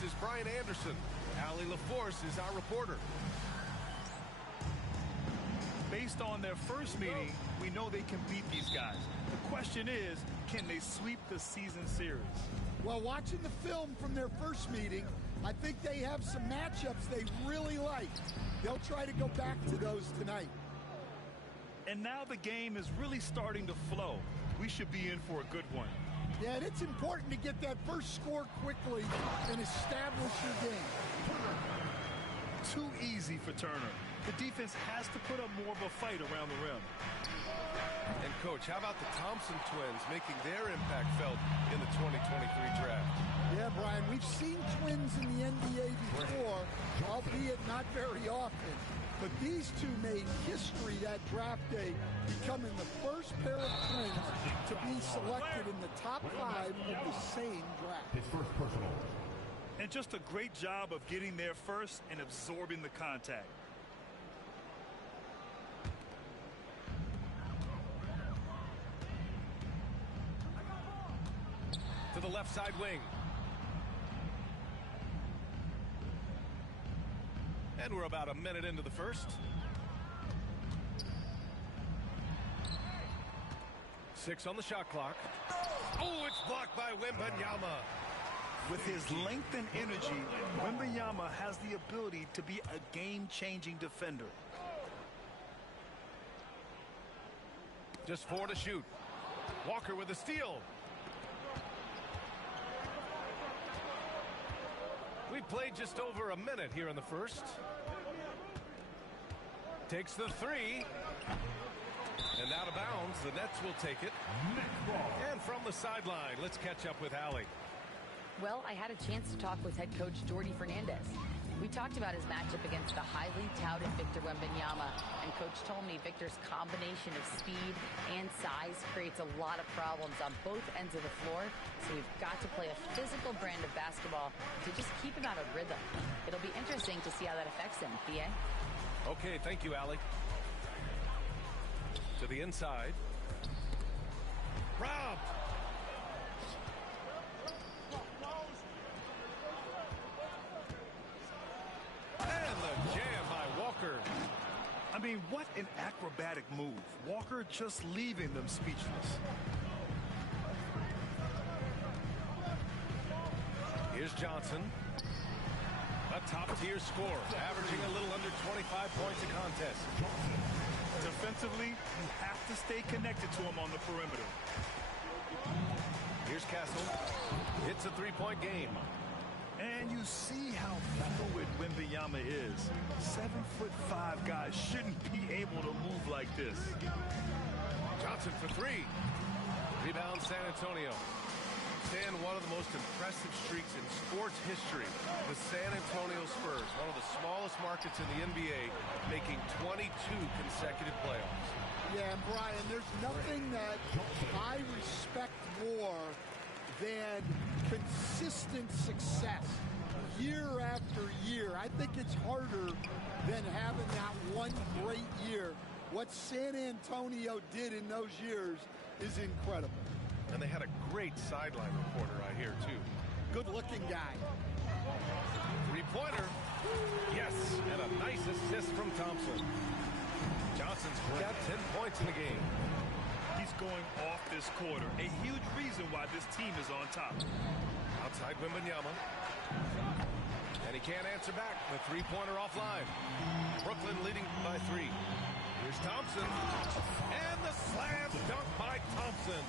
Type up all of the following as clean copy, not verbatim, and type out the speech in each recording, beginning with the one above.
This is Brian Anderson. Allie LaForce is our reporter. Based on their first meeting, we know they can beat these guys. The question is, can they sweep the season series? Well, watching the film from their first meeting, I think they have some matchups they really like. They'll try to go back to those tonight. And now the game is really starting to flow. We should be in for a good one. Yeah, and it's important to get that first score quickly and establish your game. Too easy for Turner. The defense has to put up more of a fight around the rim. And, Coach, how about the Thompson twins making their impact felt in the 2023 draft? Yeah, Brian, we've seen twins in the NBA before, albeit not very often. But these two made history that draft day, becoming the first pair of twins to be selected in the top 5 of the same draft. His first personal. And just a great job of getting there first and absorbing the contact. To the left side wing. And we're about a minute into the first. 6 on the shot clock. Oh, it's blocked by Wembanyama. With his length and energy, Wembanyama has the ability to be a game-changing defender. Just 4 to shoot. Walker with a steal. We played just over a minute here in the first. Takes the 3. And out of bounds, the Nets will take it. And from the sideline, let's catch up with Allie. Well, I had a chance to talk with head coach Jordi Fernandez. We talked about his matchup against the highly touted Victor Wembanyama, and Coach told me Victor's combination of speed and size creates a lot of problems on both ends of the floor, so we've got to play a physical brand of basketball to just keep him out of rhythm. It'll be interesting to see how that affects him, B.A. Okay, thank you, Allie. To the inside. Rob! Walker. I mean, what an acrobatic move. Walker just leaving them speechless. Here's Johnson. A top-tier scorer, averaging a little under 25 points a contest. Defensively, you have to stay connected to him on the perimeter. Here's Castle. It's a three-point game. And you see how fluid Wembanyama is. 7'5" guys shouldn't be able to move like this. Johnson for 3. Rebound San Antonio. Stan, one of the most impressive streaks in sports history. The San Antonio Spurs, one of the smallest markets in the NBA, making 22 consecutive playoffs. Yeah, and Brian, there's nothing that I respect more than consistent success year after year. I think it's harder than having that one great year. What San Antonio did in those years is incredible. And they had a great sideline reporter, I hear, too. Good-looking guy. Three-pointer. Yes, and a nice assist from Thompson. Johnson's got 10 points in the game. He's going off this quarter. A huge reason why this team is on top. Outside Wembanyama. And he can't answer back. The three-pointer offline. Brooklyn leading by 3. Here's Thompson. And the slam dunk by Thompson.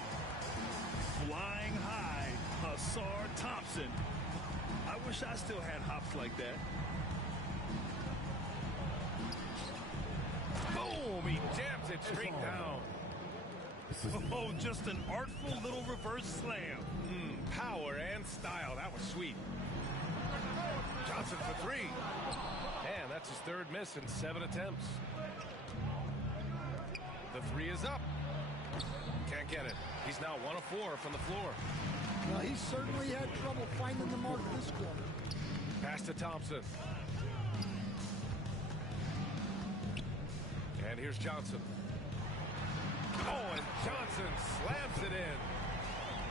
Flying high, Hasar Thompson. I wish I still had hops like that. Boom! He jams it straight down. Oh, just an artful little reverse slam. Power and style. That was sweet. Johnson for 3. And that's his 3rd miss in 7 attempts. The 3 is up. Can't get it. He's now 1 of 4 from the floor. Well, he certainly had trouble finding the mark this quarter. Pass to Thompson. And here's Johnson. Oh, and Johnson slams it in.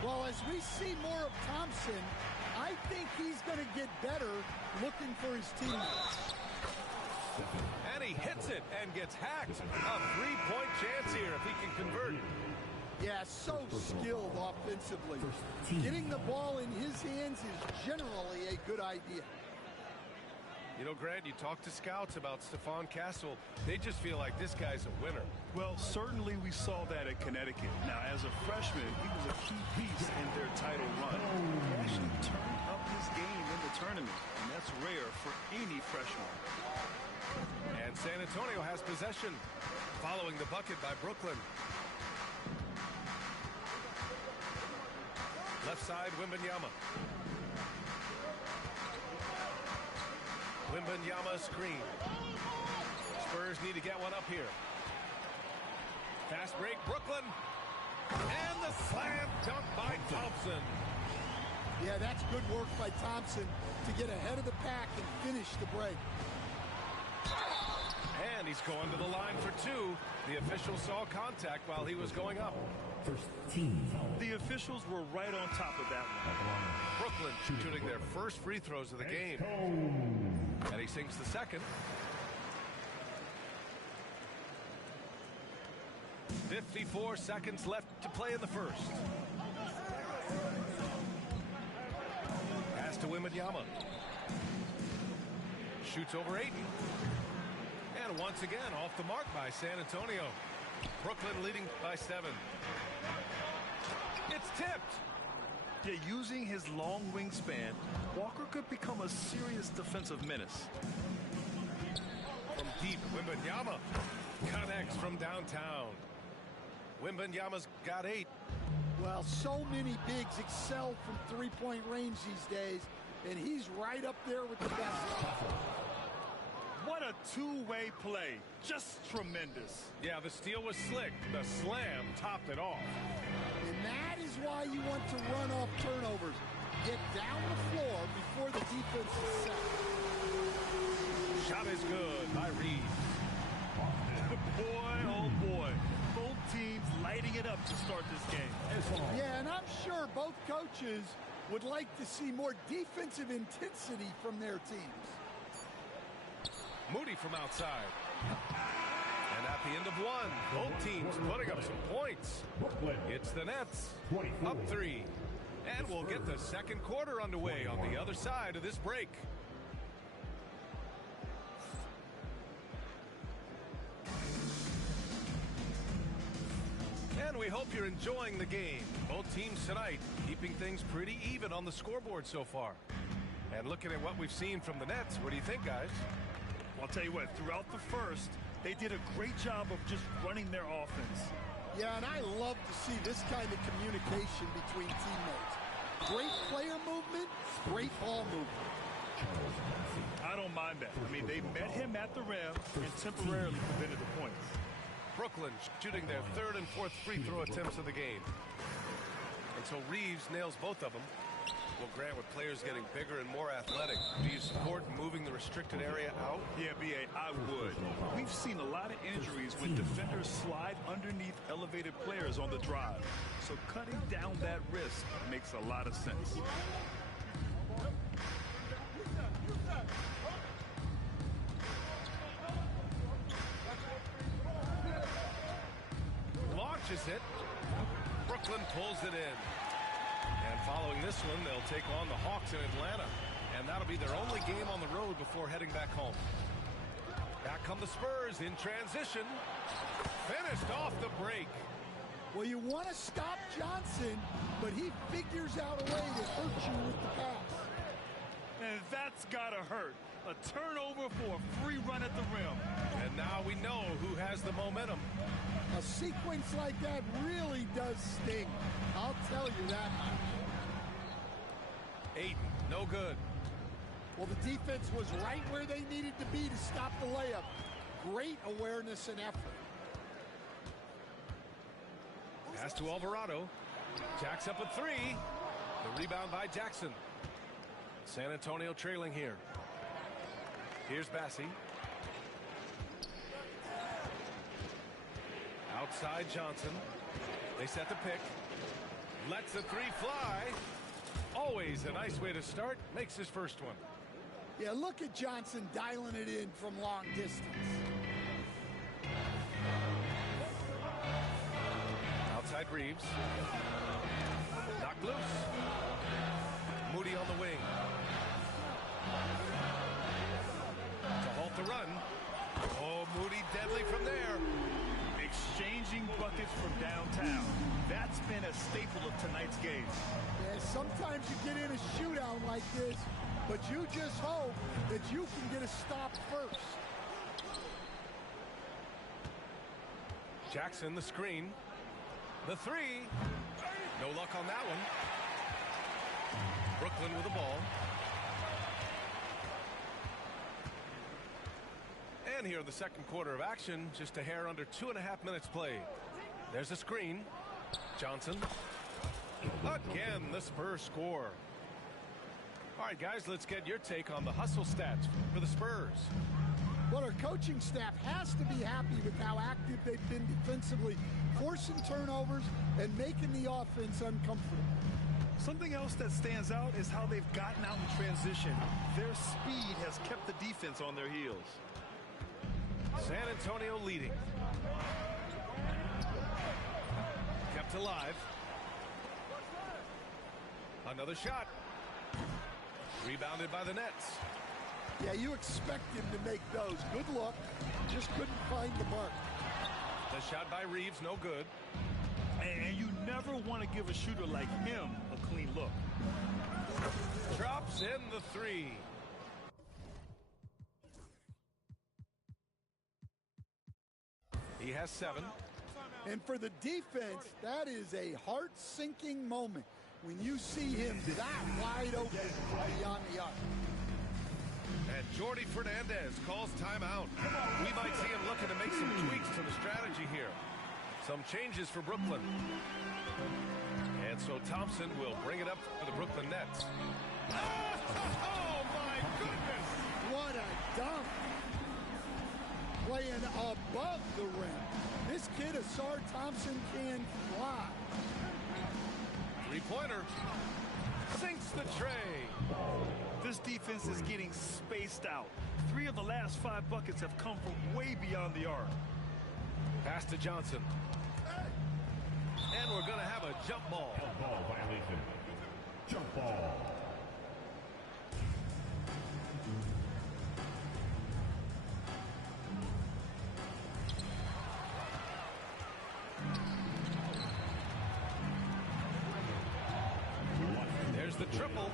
Well, as we see more of Thompson, I I think he's going to get better looking for his teammates. And he hits it and gets hacked. A three-point chance here if he can convert. Yeah, so skilled offensively. Getting the ball in his hands is generally a good idea. You know, Grant, you talk to scouts about Stephon Castle. They just feel like this guy's a winner. Well, certainly we saw that at Connecticut. Now, as a freshman, he was a key piece in their title run. He actually turned up his game in the tournament, and that's rare for any freshman. And San Antonio has possession, following the bucket by Brooklyn. Left side, Wembanyama. Wembanyama screen. Spurs need to get one up here. Fast break, Brooklyn. And the slam dunk by Thompson. Yeah, that's good work by Thompson to get ahead of the pack and finish the break. And he's going to the line for two. The official saw contact while he was going up. First team foul. The officials were right on top of that one. Brooklyn shooting their first free throws of the game. And he sinks the second. 54 seconds left to play in the first. Pass to Wembanyama. Shoots over Ayton. And once again, off the mark by San Antonio. Brooklyn leading by 7. It's tipped. Yeah, using his long wingspan, Walker could become a serious defensive menace. From deep, Wembanyama connects from downtown. Wembanyama's got 8. Well, so many bigs excel from three-point range these days, and he's right up there with the best. What a two-way play. Just tremendous. Yeah, the steal was slick. The slam topped it off. And that is why you want to run off turnovers. Get down the floor before the defense is set. Shot is good by Reeves. Boy, oh boy. Both teams lighting it up to start this game. Yeah, and I'm sure both coaches would like to see more defensive intensity from their teams. Moody from outside. And at the end of one, both teams putting up some points. It's the Nets up 3. And we'll get the second quarter underway on the other side of this break. And we hope you're enjoying the game. Both teams tonight keeping things pretty even on the scoreboard so far. And looking at what we've seen from the Nets, what do you think, guys? I'll tell you what, throughout the first, they did a great job of just running their offense. Yeah, and I love to see this kind of communication between teammates. Great player movement, great ball movement. I don't mind that. I mean, they met him at the rim and temporarily prevented the points. Brooklyn shooting their third and fourth free throw attempts of the game. And so Reeves nails both of them. Well, Grant, with players getting bigger and more athletic, do you support moving the restricted area out? Yeah, B.A., I would. We've seen a lot of injuries when defenders slide underneath elevated players on the drive. So cutting down that risk makes a lot of sense. Launches it. Brooklyn pulls it in. And following this one, they'll take on the Hawks in Atlanta. And that'll be their only game on the road before heading back home. Back come the Spurs in transition. Finished off the break. Well, you want to stop Johnson, but he figures out a way to hurt you with the pass. And that's got to hurt. A turnover for a free run at the rim. And now we know who has the momentum. A sequence like that really does sting. I'll tell you that much. Ayton, no good. Well, the defense was right where they needed to be to stop the layup. Great awareness and effort. Pass to Alvarado. Jacks up a 3. The rebound by Jackson. San Antonio trailing here. Here's Bassie. Outside Johnson. They set the pick. Lets the 3 fly. Always a nice way to start. Makes his first one. Yeah, look at Johnson dialing it in from long distance. Outside Reeves. Knocked loose. Moody on the wing. To halt the run. Oh, Moody deadly from there. Exchanging buckets from downtown. That's been a staple of tonight's game. Yeah, sometimes you get in a shootout like this, but you just hope that you can get a stop first. Jackson, the screen. The three. No luck on that one. Brooklyn with the ball. And here in the second quarter of action, just a hair under 2.5 minutes played. There's a screen. Johnson. Again, the Spurs score. All right, guys, let's get your take on the hustle stats for the Spurs. Well, our coaching staff has to be happy with how active they've been defensively, forcing turnovers and making the offense uncomfortable. Something else that stands out is how they've gotten out in transition. Their speed has kept the defense on their heels. San Antonio leading. Kept alive. Another shot. Rebounded by the Nets. Yeah, you expect him to make those. Good look. Just couldn't find the mark. The shot by Reeves, no good. And you never want to give a shooter like him a clean look. Drops in the three. He has 7. And for the defense, that is a heart-sinking moment when you see him that wide open beyond the arc. And Jordy Fernandez calls timeout. We might see him looking to make some tweaks to the strategy here. Some changes for Brooklyn. And so Thompson will bring it up for the Brooklyn Nets. Oh, my goodness! What a dunk! Playing above the rim. This kid, Asar Thompson, can fly. Three-pointer. Sinks the tray. This defense is getting spaced out. 3 of the last 5 buckets have come from way beyond the arc. Pass to Johnson. And we're going to have a jump ball. Jump ball violation. Jump ball. There's the triple.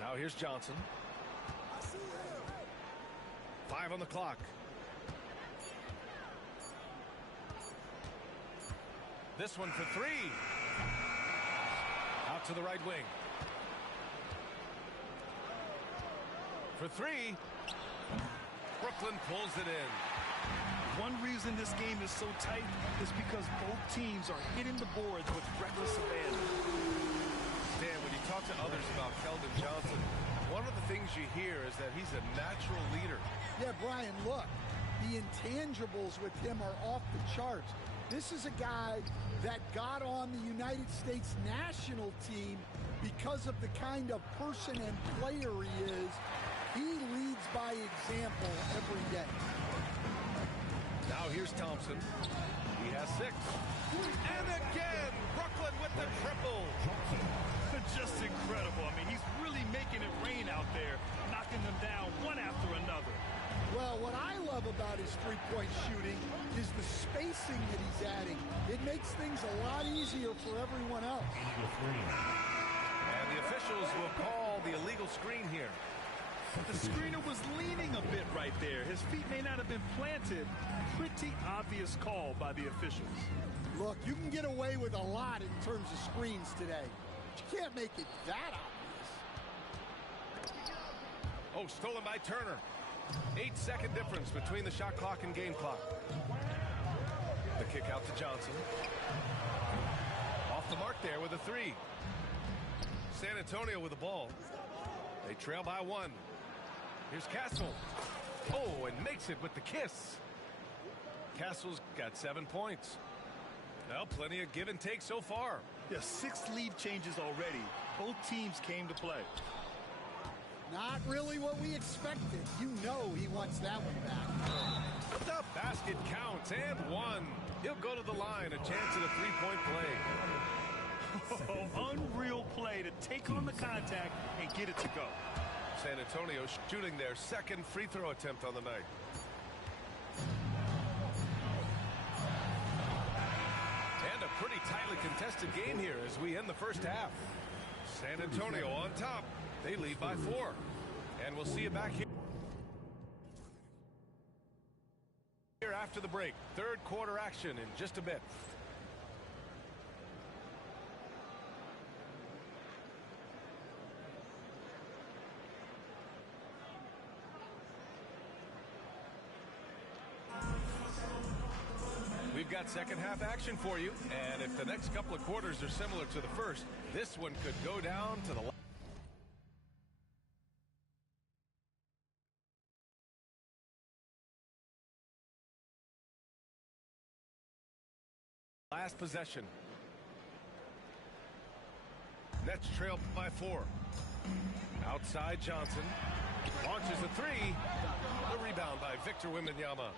Now here's Johnson. 5 on the clock. This one for 3. Out to the right wing. For 3. Brooklyn pulls it in. One reason this game is so tight is because both teams are hitting the boards with reckless abandon. Dan, when you talk to others about Keldon Johnson, one of the things you hear is that he's a natural leader. Yeah, Brian, look, the intangibles with him are off the charts. This is a guy that got on the United States national team because of the kind of person and player he is. He leads by example every day. Now here's Thompson. He has 6. And again, Brooklyn with the triple. Just incredible. I mean, he's really making it rain out there, knocking them down one after another. Well, what I love about his three-point shooting is the spacing that he's adding. It makes things a lot easier for everyone else. And the officials will call the illegal screen here. The screener was leaning a bit right there. His feet may not have been planted. Pretty obvious call by the officials. Look, you can get away with a lot in terms of screens today. But you can't make it that obvious. Oh, stolen by Turner. 8-second difference between the shot clock and game clock. The kick out to Johnson. Off the mark there with a 3. San Antonio with the ball. They trail by 1. Here's Castle. Oh, and makes it with the kiss. Castle's got 7 points. Well, plenty of give and take so far. Yeah, 6 lead changes already. Both teams came to play. Not really what we expected. You know he wants that one back. The basket counts, and one. He'll go to the line, a chance at a three-point play. Oh, unreal play to take on the contact and get it to go. San Antonio shooting their second free throw attempt on the night. And a pretty tightly contested game here as we end the first half. San Antonio on top. They lead by 4. And we'll see you back here after the break. Third quarter action in just a bit. We've got second half action for you, and if the next couple of quarters are similar to the first, this one could go down to the last possession. Nets trail by 4. Outside Johnson launches a 3. The rebound by Victor Wembanyama.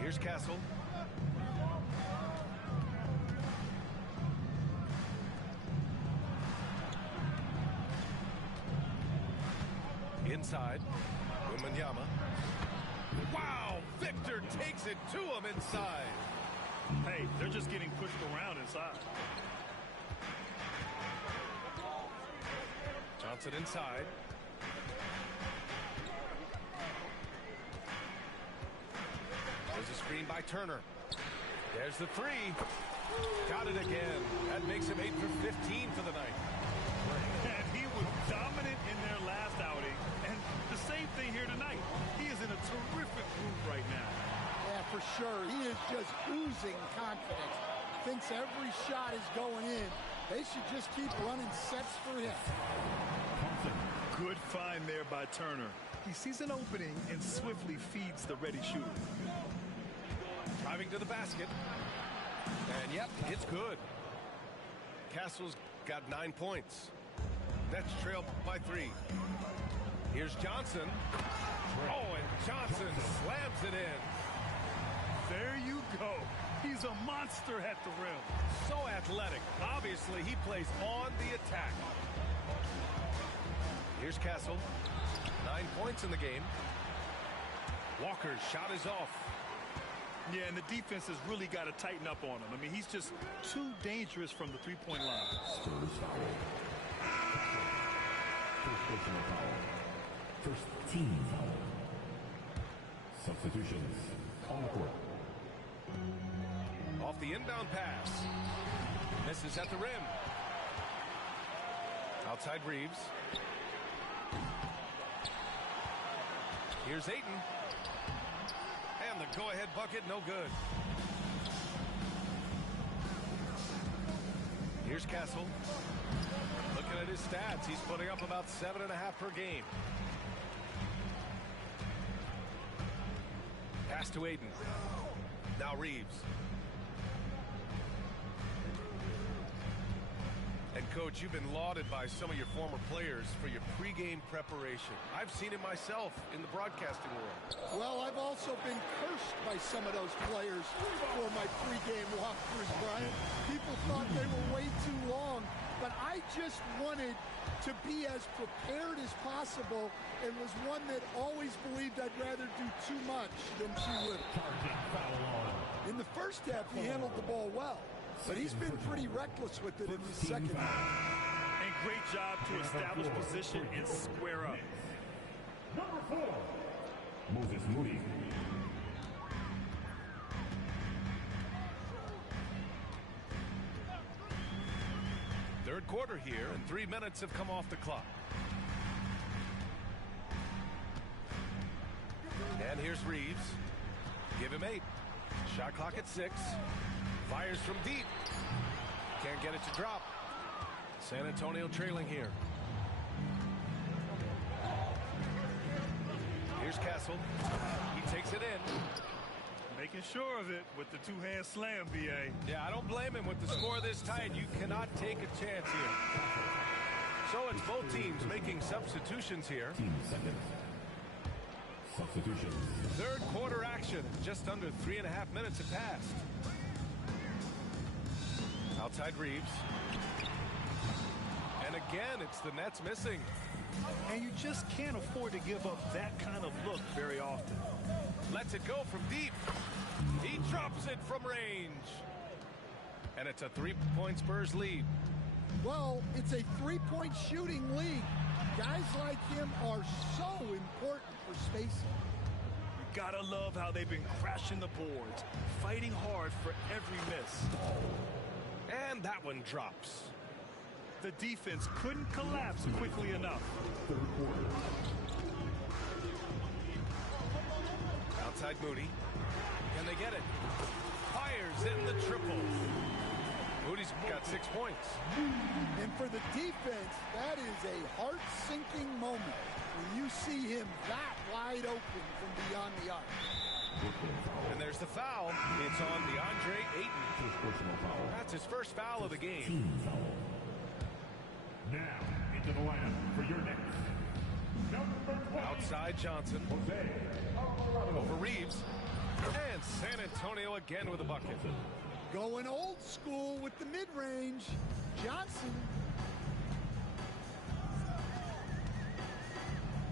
Here's Castle. Inside, Wembanyama. Wow, Victor takes it to him inside. Hey, they're just getting pushed around inside. Johnson inside. There's a screen by Turner. There's the 3. Got it again. That makes him 8 for 15 for the night. And he was dominant in their last outing. And the same thing here tonight. He is in a terrific group right now. Yeah, for sure. He is just oozing confidence. Thinks every shot is going in. They should just keep running sets for him. Good find there by Turner. He sees an opening and swiftly feeds the ready shooter. Driving to the basket. And yep, it's good. Castle's got 9 points. Nets trail by 3. Here's Johnson. Oh, and Johnson slams it in. There you go. He's a monster at the rim. So athletic. Obviously, he plays on the attack. Here's Castle. 9 points in the game. Walker's shot is off. Yeah, and the defense has really got to tighten up on him. I mean, he's just too dangerous from the three-point line. First foul. First personal foul. First team foul. Substitutions on the court. Off the inbound pass. Misses at the rim. Outside Reeves. Here's Ayton. And the go-ahead bucket, no good. Here's Castle. Looking at his stats, he's putting up about 7.5 per game. Pass to Ayton. Now Reeves. And, Coach, you've been lauded by some of your former players for your pregame preparation. I've seen it myself in the broadcasting world. Well, I've also been cursed by some of those players for my pregame walkthroughs, Brian. People thought they were way too long, but I just wanted to be as prepared as possible and was one that always believed I'd rather do too much than too little. In the first half, he handled the ball well. But he's been pretty reckless with it in the second half. And great job to establish position and square up. Number 4, Moses Moody. Third quarter here, and 3 minutes have come off the clock. And here's Reeves. Give him 8. Shot clock at 6. Fires from deep. Can't get it to drop. San Antonio trailing here. Here's Castle. He takes it in. Making sure of it with the two-hand slam, B.A. Yeah, I don't blame him with the score this tight. You cannot take a chance here. So it's both teams making substitutions here. Team seconds. Substitutions. Third quarter action. Just under 3.5 minutes have passed. Outside Reeves. And again, it's the Nets missing. And you just can't afford to give up that kind of look very often. Lets it go from deep. He drops it from range. And it's a 3-point Spurs lead. Well, it's a 3-point shooting lead. Guys like him are so important for spacing. You gotta love how they've been crashing the boards, fighting hard for every miss. And that one drops. The defense couldn't collapse quickly enough. Third quarter. Outside Moody. Can they get it? Fires in the triple. Moody's got 6 points. And for the defense, that is a heart-sinking moment when you see him that wide open from beyond the arc. And there's the foul. It's on DeAndre Ayton. First personal foul. That's his first foul of the game. Team foul. Now, into the lineup for your next. Number 20. Outside Johnson. Over Reeves. And San Antonio again with a bucket. Going old school with the mid-range. Johnson.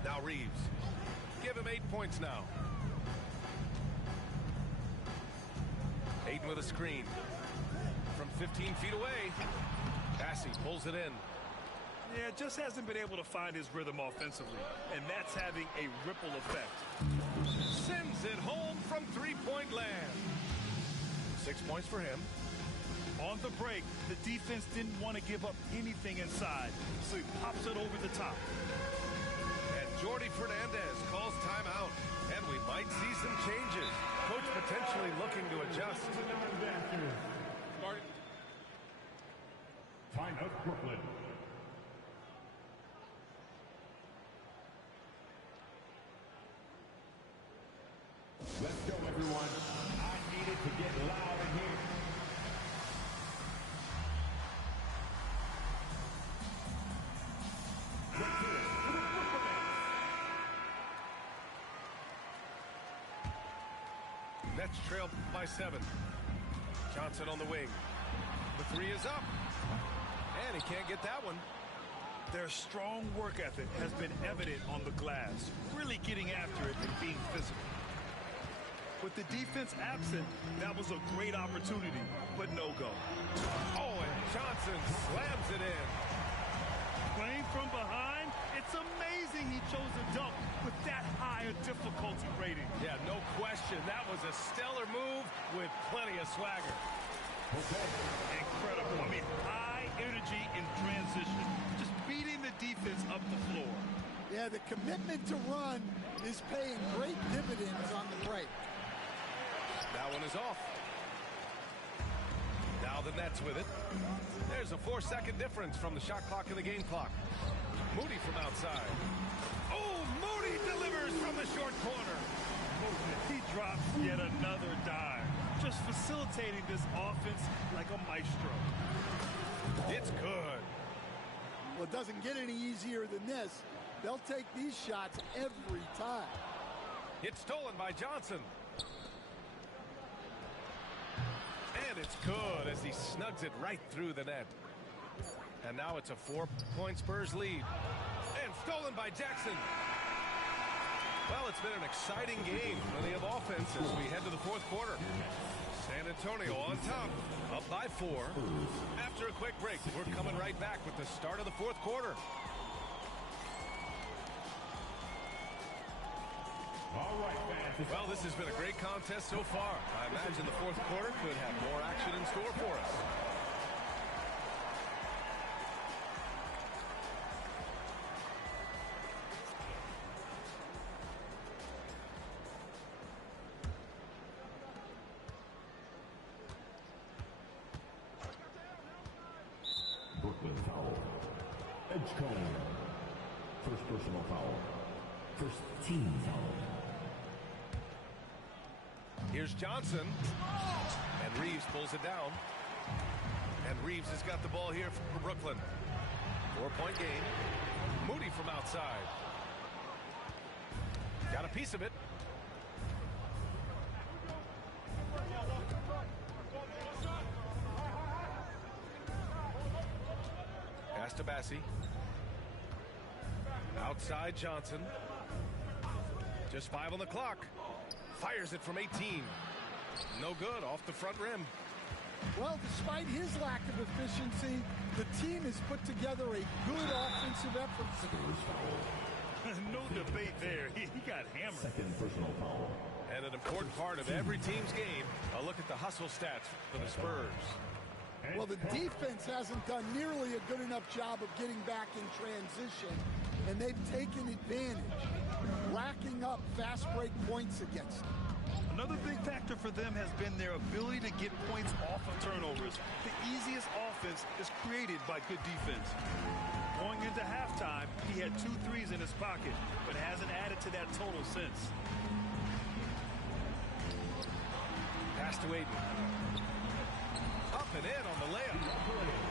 Now Reeves. Give him 8 points now. Ayton with a screen. From 15 feet away. Passing pulls it in. Yeah, just hasn't been able to find his rhythm offensively, and that's having a ripple effect. Sends it home from three-point land. 6 points for him. On the break, the defense didn't want to give up anything inside, so he pops it over the top. And Jordy Fernandez calls timeout. And we might see some changes. Coach potentially looking to adjust. Time out, Brooklyn. Let's go, everyone. I need it to get loud in here. Let's do it. Nets trail by 7. Johnson on the wing. The three is up. And he can't get that one. Their strong work ethic has been evident on the glass, really getting after it and being physical. With the defense absent, that was a great opportunity, but no go. Oh, and Johnson slams it in. Playing from behind, it's amazing he chose a dunk with that high a difficulty rating. Yeah, no question. That was a stellar move with plenty of swagger. Incredible. I mean, high energy in transition. Just beating the defense up the floor. Yeah, the commitment to run is paying great dividends on the break. That one is off. Now the Nets with it. There's a 4-second difference from the shot clock and the game clock. Moody from outside. Oh, Moody delivers from the short corner. He drops yet another dime, just facilitating this offense like a maestro. It's good. Well, it doesn't get any easier than this. They'll take these shots every time. It's stolen by Johnson. And it's good as he snugs it right through the net. And now it's a 4-point Spurs lead. And stolen by Jackson. Well, it's been an exciting game. Plenty of offense as we head to the fourth quarter. San Antonio on top, up by 4. After a quick break, we're coming right back with the start of the fourth quarter. All right, fans. Well, this has been a great contest so far. I imagine the fourth quarter could have more action in store for us. Brooklyn foul. Edgecombe. First personal foul. First team foul. Here's Here's Johnson. And Reeves pulls it down. And Reeves has got the ball here for Brooklyn. 4-point game. Moody from outside. Got a piece of it. Pass to Bassie. Outside Johnson. Just 5 on the clock. Fires it from 18. No good, off the front rim. Well, despite his lack of efficiency, the team has put together a good offensive effort. No debate there. He got hammered. Second personal foul. And an important part of every team's game, a look at the hustle stats for the Spurs. Well, the defense hasn't done nearly a good enough job of getting back in transition, and they've taken advantage, racking up fast break points against them. Another big factor for them has been their ability to get points off of turnovers. The easiest offense is created by good defense. Going into halftime, he had 2 threes in his pocket, but hasn't added to that total since. Pass to Aiden. Up and in on the layup.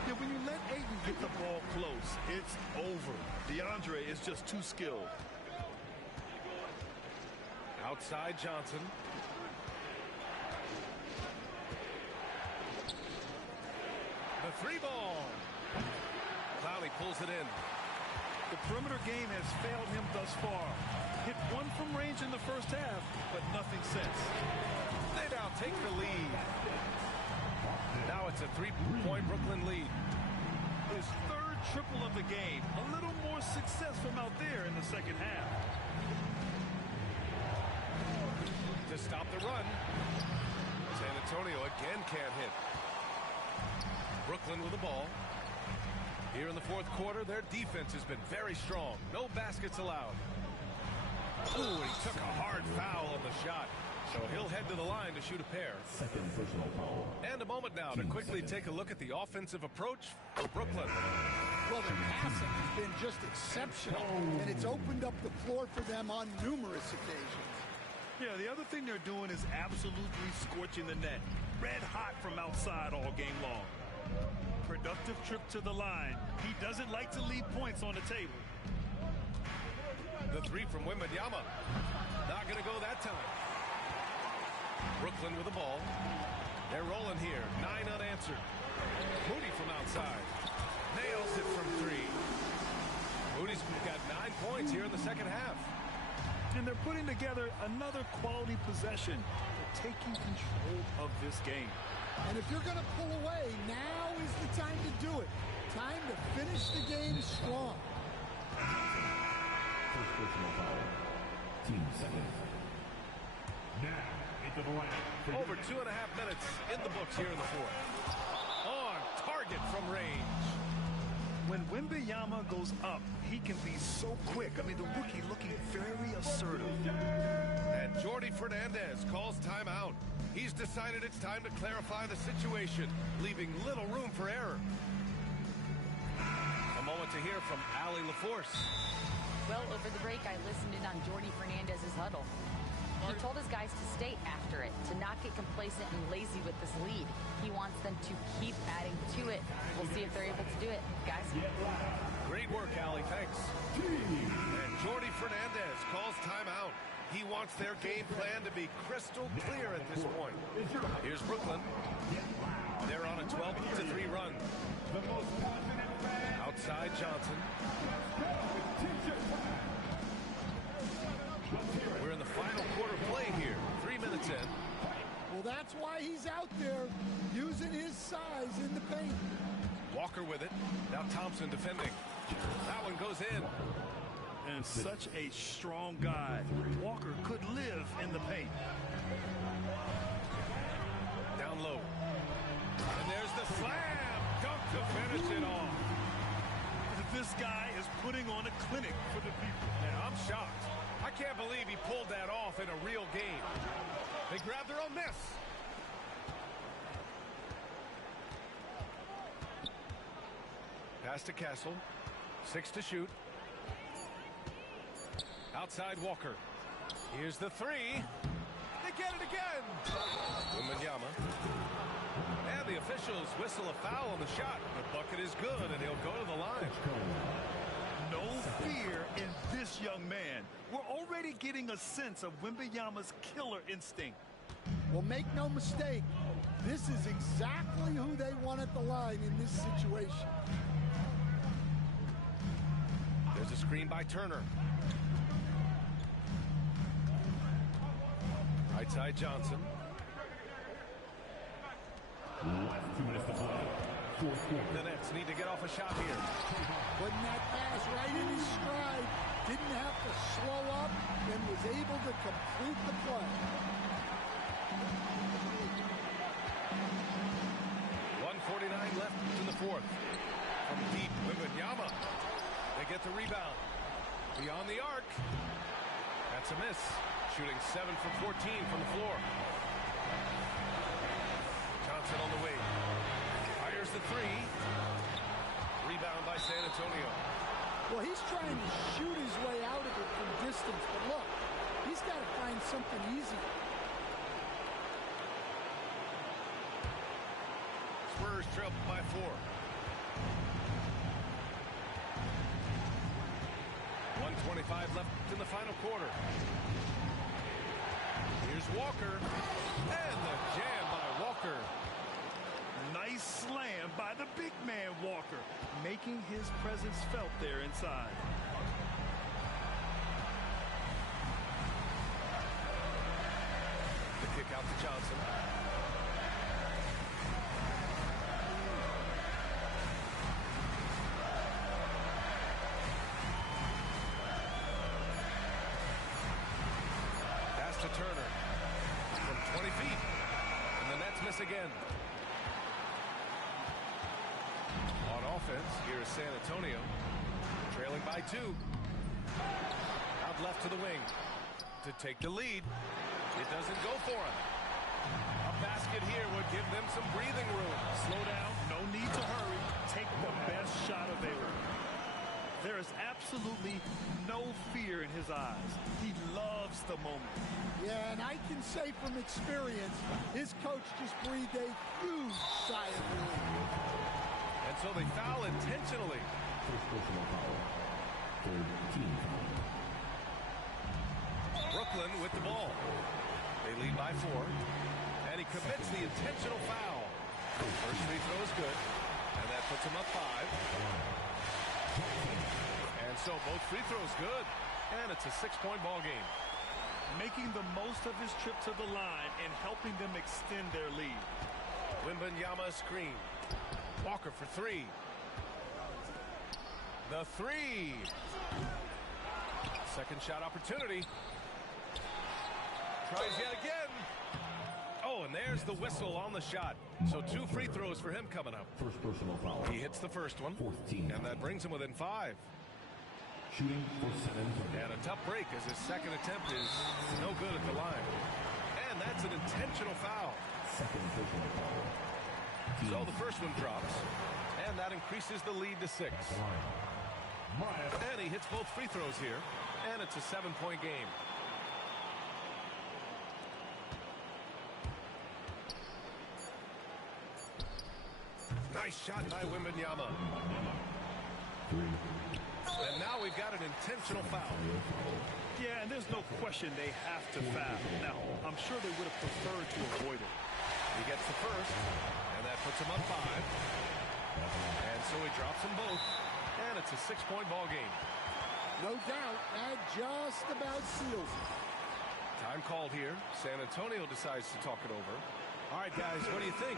Yeah, when you let Aiden get the ball close, it's over. DeAndre is just too skilled. Outside Johnson. The 3 ball. Clowney pulls it in. The perimeter game has failed him thus far. Hit 1 from range in the first half, but nothing since. They now take the lead. Now it's a 3-point Brooklyn lead. His 3rd triple of the game. A little more success from out there in the second half. To stop the run. San Antonio again can't hit. Brooklyn with the ball. Here in the 4th quarter, their defense has been very strong. No baskets allowed. Ooh, he took a hard foul on the shot. So he'll head to the line to shoot a pair. Second personal foul. And a moment now to quickly take a look at the offensive approach for Brooklyn. Well, their passing has been just exceptional, and it's opened up the floor for them on numerous occasions. Yeah, the other thing they're doing is absolutely scorching the net. Red hot from outside all game long. Productive trip to the line. He doesn't like to leave points on the table. The 3 from Wembanyama. Not going to go that time. Brooklyn with the ball. They're rolling here. 9 unanswered. Moody from outside. Nails it from 3. Moody's got 9 points here in the second half. And they're putting together another quality possession. They're taking control of this game. And if you're going to pull away, now is the time to do it. Time to finish the game strong. First personal foul. Team second. Now into the line. Over 2.5 minutes in the books here in the 4th. On target from range. When Wembanyama goes up, he can be so quick. I mean, the rookie looking very assertive. And Jordy Fernandez calls timeout. He's decided it's time to clarify the situation, leaving little room for error. A moment to hear from Allie LaForce. Well, over the break, I listened in on Jordy Fernandez's huddle. He told his guys to stay after it, to not get complacent and lazy with this lead. He wants them to keep adding to it. We'll see if they're able to do it. Guys? Great work, Allie. Thanks. And Jordy Fernandez calls timeout. He wants their game plan to be crystal clear at this point. Here's Brooklyn. They're on a 12-3 run. Outside Johnson. We're in the final quarter play here. 3 minutes in. Well, that's why he's out there using his size in the paint. Walker with it. Now Thompson defending. That one goes in. And such a strong guy. Walker could live in the paint. Down low. And there's the slam. Dunk to finish it off. This guy is putting on a clinic for the people. Yeah, I'm shocked. I can't believe he pulled that off in a real game. They grabbed their own miss. Pass to Castle. 6 to shoot. Outside Walker. Here's the 3. They get it again. Wembanyama. And the officials whistle a foul on the shot. The bucket is good, and he'll go to the line. No fear in this young man. We're already getting a sense of Wembanyama's killer instinct. Well, make no mistake, this is exactly who they want at the line in this situation. There's a screen by Turner. Right side Johnson. Last 2 minutes to play. Fourth quarter. The Nets need to get off a shot here. Putting that pass right in his stride, didn't have to slow up, and was able to complete the play. 1:49 left in the fourth. From deep, Wembanyama. They get the rebound. Beyond the arc. That's a miss. Shooting 7 for 14 from the floor. Johnson on the wing. Fires the three. Rebound by San Antonio. Well, he's trying to shoot his way out of it from distance, but look, he's got to find something easy. Spurs trail by 4. 1:25 left in the final quarter. Here's Walker. And the jam by Walker. Nice slam by the big man Walker, making his presence felt there inside. The kick out to Johnson. Pass to Turner. From 20 feet. And the Nets miss again. On offense, here is San Antonio. Trailing by 2. Out left to the wing. To take the lead. It doesn't go for him. A basket here would give them some breathing room. Slow down, no need to hurry. Take the best shot available. There is absolutely no fear in his eyes. He loves the moment. Yeah, and I can say from experience, his coach just breathed a huge sigh of relief. And so they foul intentionally. First personal foul. Third team foul. Brooklyn with the ball. They lead by 4. And he commits the intentional foul. First free throw is good. And that puts him up 5. And so both free throws good. And it's a 6-point ball game. Making the most of his trip to the line and helping them extend their lead. Wembanyama screen. Walker for 3. The 3. Second shot opportunity. Tries yet again. Oh, and there's the whistle on the shot. So 2 free throws for him coming up. First personal foul. He hits the first one. 14. And that brings him within 5. Shooting for San Antonio. And a tough break as his second attempt is no good at the line. And that's an intentional foul. Second personal foul. So the first one drops. And that increases the lead to 6. At the line. And he hits both free throws here. And it's a 7-point game. Nice shot by Wembanyama. 3. And now we've got an intentional foul. Yeah, and there's no question they have to foul. Now, I'm sure they would have preferred to avoid it. He gets the first, and that puts him up 5. And so he drops them both, and it's a 6-point ball game. No doubt, that just about seals it. Time called here. San Antonio decides to talk it over. All right, guys, what do you think?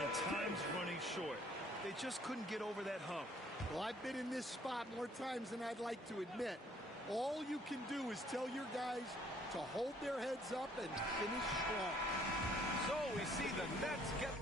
And time's running short. They just couldn't get over that hump. Well, I've been in this spot more times than I'd like to admit. All you can do is tell your guys to hold their heads up and finish strong. So we see the Nets get